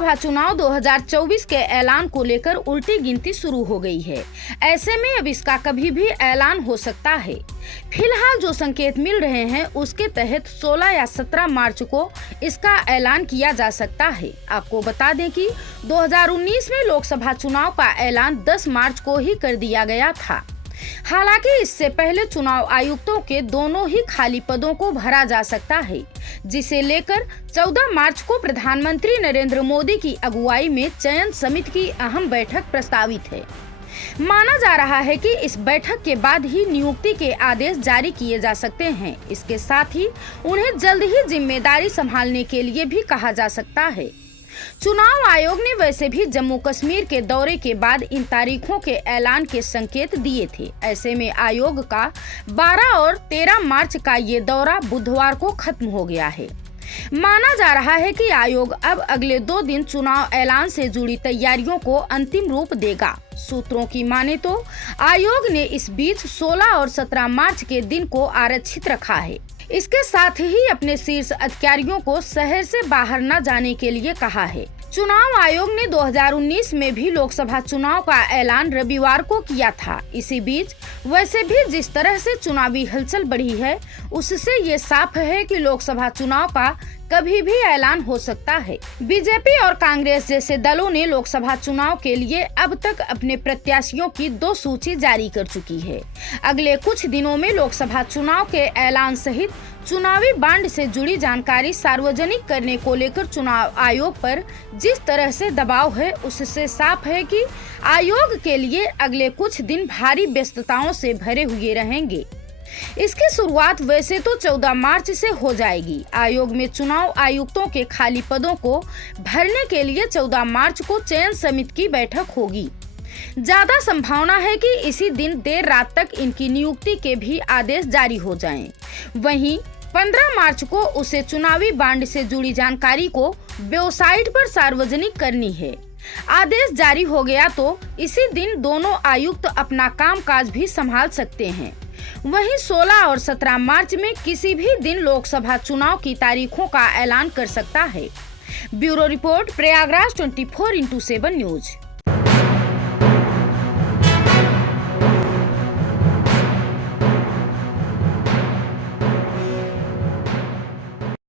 लोकसभा चुनाव 2024 के ऐलान को लेकर उल्टी गिनती शुरू हो गई है। ऐसे में अब इसका कभी भी ऐलान हो सकता है। फिलहाल जो संकेत मिल रहे हैं उसके तहत 16 या 17 मार्च को इसका ऐलान किया जा सकता है। आपको बता दें कि 2019 में लोकसभा चुनाव का ऐलान 10 मार्च को ही कर दिया गया था। हालांकि इससे पहले चुनाव आयुक्तों के दोनों ही खाली पदों को भरा जा सकता है, जिसे लेकर 14 मार्च को प्रधानमंत्री नरेंद्र मोदी की अगुवाई में चयन समिति की अहम बैठक प्रस्तावित है। माना जा रहा है कि इस बैठक के बाद ही नियुक्ति के आदेश जारी किए जा सकते हैं। इसके साथ ही उन्हें जल्द ही जिम्मेदारी संभालने के लिए भी कहा जा सकता है। चुनाव आयोग ने वैसे भी जम्मू कश्मीर के दौरे के बाद इन तारीखों के ऐलान के संकेत दिए थे। ऐसे में आयोग का 12 और 13 मार्च का ये दौरा बुधवार को खत्म हो गया है। माना जा रहा है कि आयोग अब अगले 2 दिन चुनाव ऐलान से जुड़ी तैयारियों को अंतिम रूप देगा। सूत्रों की माने तो आयोग ने इस बीच 16 और 17 मार्च के दिन को आरक्षित रखा है। इसके साथ ही अपने शीर्ष अधिकारियों को शहर से बाहर न जाने के लिए कहा है। चुनाव आयोग ने 2019 में भी लोकसभा चुनाव का ऐलान रविवार को किया था। इसी बीच वैसे भी जिस तरह से चुनावी हलचल बढ़ी है, उससे ये साफ है कि लोकसभा चुनाव का कभी भी ऐलान हो सकता है। बीजेपी और कांग्रेस जैसे दलों ने लोकसभा चुनाव के लिए अब तक अपने प्रत्याशियों की 2 सूची जारी कर चुकी है। अगले कुछ दिनों में लोकसभा चुनाव के ऐलान सहित चुनावी बांड से जुड़ी जानकारी सार्वजनिक करने को लेकर चुनाव आयोग पर जिस तरह से दबाव है, उससे साफ है कि आयोग के लिए अगले कुछ दिन भारी व्यस्तताओं से भरे हुए रहेंगे। इसकी शुरुआत वैसे तो 14 मार्च से हो जाएगी। आयोग में चुनाव आयुक्तों के खाली पदों को भरने के लिए 14 मार्च को चयन समिति की बैठक होगी। ज्यादा संभावना है कि इसी दिन देर रात तक इनकी नियुक्ति के भी आदेश जारी हो जाएं। वहीं 15 मार्च को उसे चुनावी बांड से जुड़ी जानकारी को वेबसाइट पर सार्वजनिक करनी है। आदेश जारी हो गया तो इसी दिन दोनों आयुक्त अपना कामकाज भी संभाल सकते हैं। वहीं 16 और 17 मार्च में किसी भी दिन लोकसभा चुनाव की तारीखों का ऐलान कर सकता है। Bureau report, Prayagraj 24x7 news.